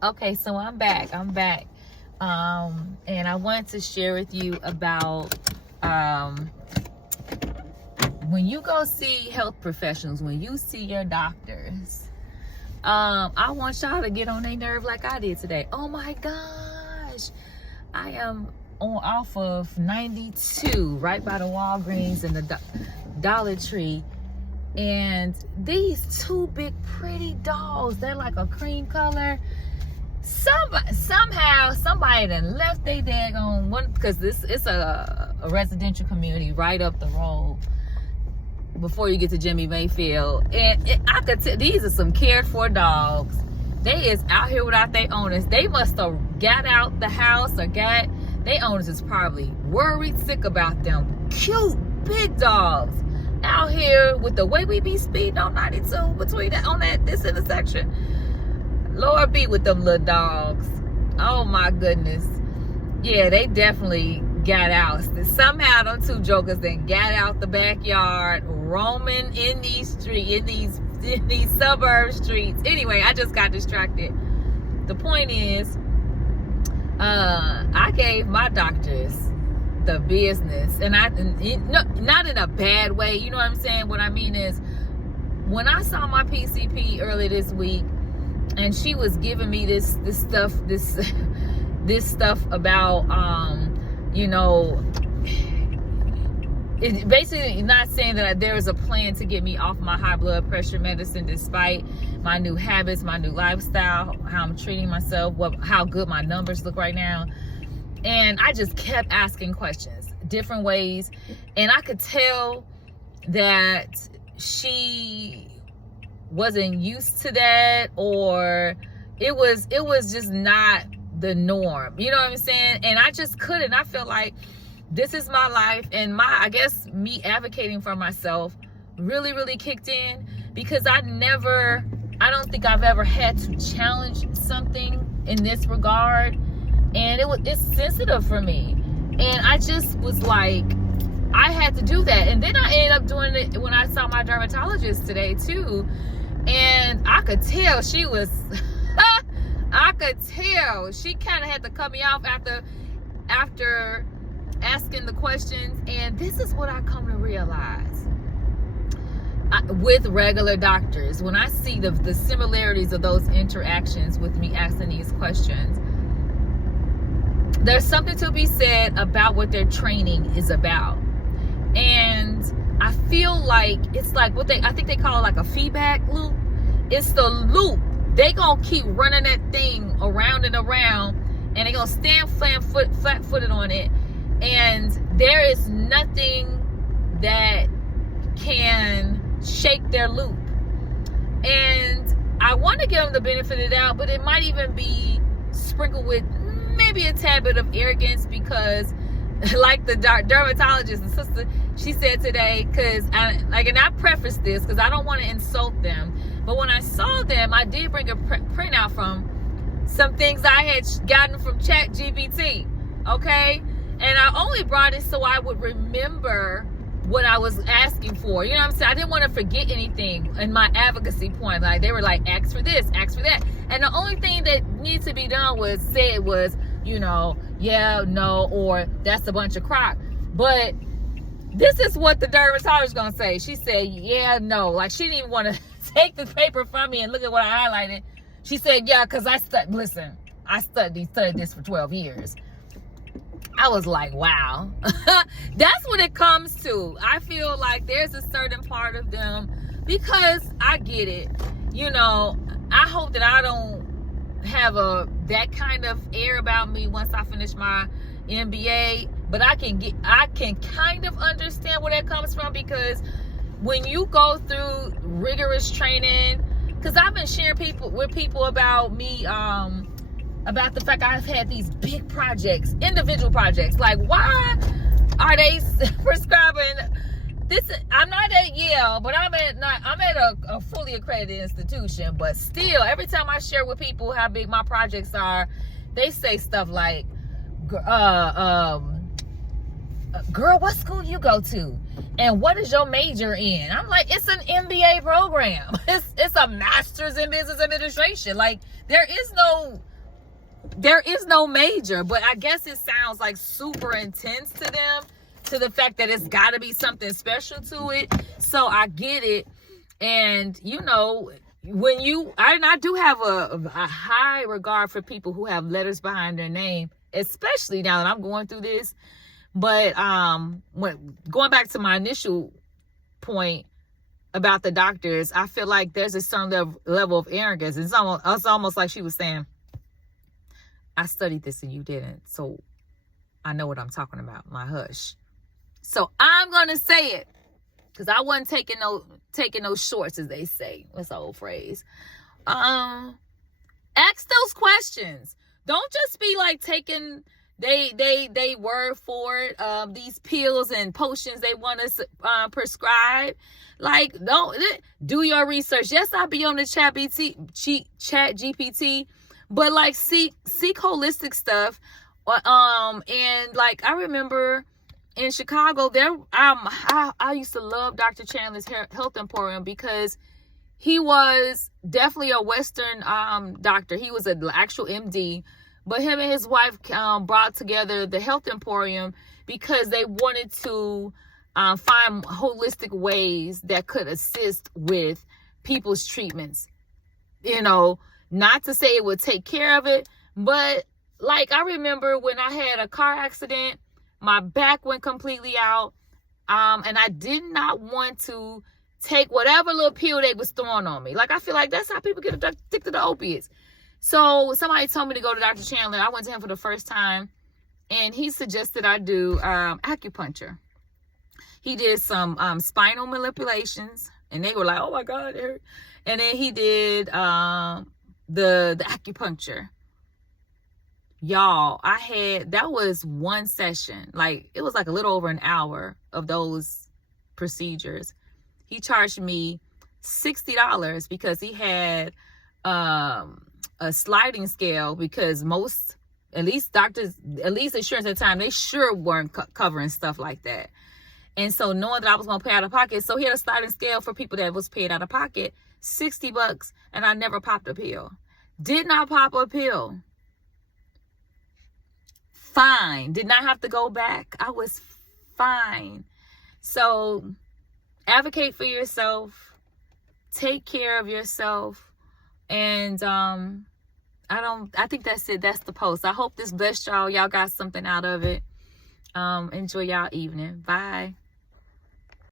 Okay, so I'm back. And I wanted to share with you about when you go see health professionals, when you see your doctors, I want y'all to get on their nerve like I did today. Oh my gosh, I am off of 92 right by the Walgreens and the Dollar Tree, and these two big pretty dogs, they're like a cream color. Somehow somebody done left they daggone one, because it's a residential community right up the road before you get to Jimmy Mayfield, and I could tell these are some cared for dogs. They is out here without their owners. They must have got out the house, or their owners is probably worried sick about them. Cute big dogs out here with the way we be speeding on 92 this intersection. Lord be with them little dogs. Oh my goodness. Yeah, they definitely got out. Somehow them two jokers then got out the backyard, roaming in these streets, in these suburb streets. Anyway, I just got distracted. The point is, I gave my doctors the business, and not in a bad way. You know what I'm saying? What I mean is, when I saw my PCP early this week, and she was giving me this stuff about it's basically not saying that there is a plan to get me off my high blood pressure medicine, despite my new habits, my new lifestyle, how I'm treating myself, how good my numbers look right now. And I just kept asking questions, different ways, and I could tell that she wasn't used to that, or it was just not the norm. You know what I'm saying? And I just couldn't. I felt like this is my life, and I guess me advocating for myself really, really kicked in, because I don't think I've ever had to challenge something in this regard, and it's sensitive for me, and I just was like, I had to do that. And then I ended up doing it when I saw my dermatologist today too, and I could tell she was I could tell she kind of had to cut me off after asking the questions. And this is what I come to realize with regular doctors, when I see the similarities of those interactions with me asking these questions. There's something to be said about what their training is about. And I feel like it's like I think they call it like a feedback loop. It's the loop. They gonna keep running that thing around and around, and they gonna stand flat-footed on it. And there is nothing that can shake their loop. And I want to give them the benefit of the doubt, but it might even be sprinkled with maybe a tad bit of arrogance, because like the dermatologist and sister, she said today, and I prefaced this because I don't want to insult them, but when I saw them, I did bring a printout from some things I had gotten from ChatGPT, okay? And I only brought it so I would remember what I was asking for. You know what I'm saying? I didn't want to forget anything in my advocacy point. Like, they were like, ask for this, ask for that. And the only thing that needs to be done was yeah, no, or that's a bunch of crock. But this is what the dermatologist is going to say. She said, yeah, no. Like, she didn't even want to take the paper from me and look at what I highlighted. She said, yeah, because I studied this for 12 years. I was like, wow. That's what it comes to. I feel like there's a certain part of them, because I get it. I hope that I don't have that kind of air about me once I finish my MBA, but I can kind of understand where that comes from, because when you go through rigorous training, because I've been sharing with people about me, about the fact I've had these big projects, individual projects. Like, why are they prescribing this? I'm not at Yale, but I'm at a fully accredited institution. But still, every time I share with people how big my projects are, they say stuff like, girl, what school you go to? And what is your major in? I'm like, it's an MBA program. It's a master's in business administration. Like, there is no major, but I guess it sounds like super intense to them, to the fact that it's got to be something special to it. So I get it. And you know, when I do have a high regard for people who have letters behind their name, especially now that I'm going through this. But going back to my initial point about the doctors, I feel like there's a certain level of arrogance. It's almost like she was saying, I studied this and you didn't, so I know what I'm talking about. My hush. So I'm gonna say it, because I wasn't taking those shorts, as they say. What's the old phrase? Ask those questions. Don't just be like taking they word for it. These pills and potions they want us prescribe. Like, don't do your research. Yes, I'll be on the chat GPT, but like seek holistic stuff. And like I remember in Chicago, I used to love Dr. Chandler's Health Emporium, because he was definitely a Western doctor. He was an actual MD, but him and his wife brought together the Health Emporium because they wanted to find holistic ways that could assist with people's treatments. You know, not to say it would take care of it, but like I remember when I had a car accident, my back went completely out, and I did not want to take whatever little pill they was throwing on me. Like, I feel like that's how people get addicted to opiates. So somebody told me to go to Dr. Chandler. I went to him for the first time, and he suggested I do acupuncture. He did some spinal manipulations, and they were like, oh my God, it hurt. And then he did the acupuncture. Y'all, that was one session. Like, it was like a little over an hour of those procedures. He charged me $60 because he had a sliding scale, because most, at least insurance at the time, they sure weren't covering stuff like that. And so knowing that I was going to pay out of pocket, so he had a sliding scale for people that was paid out of pocket, $60, and I never popped a pill. Did not pop a pill. Fine. Did not have to go back. I was fine. So advocate for yourself. Take care of yourself. And I think that's it. That's the post. I hope this blessed y'all. Y'all got something out of it. Enjoy y'all evening. Bye.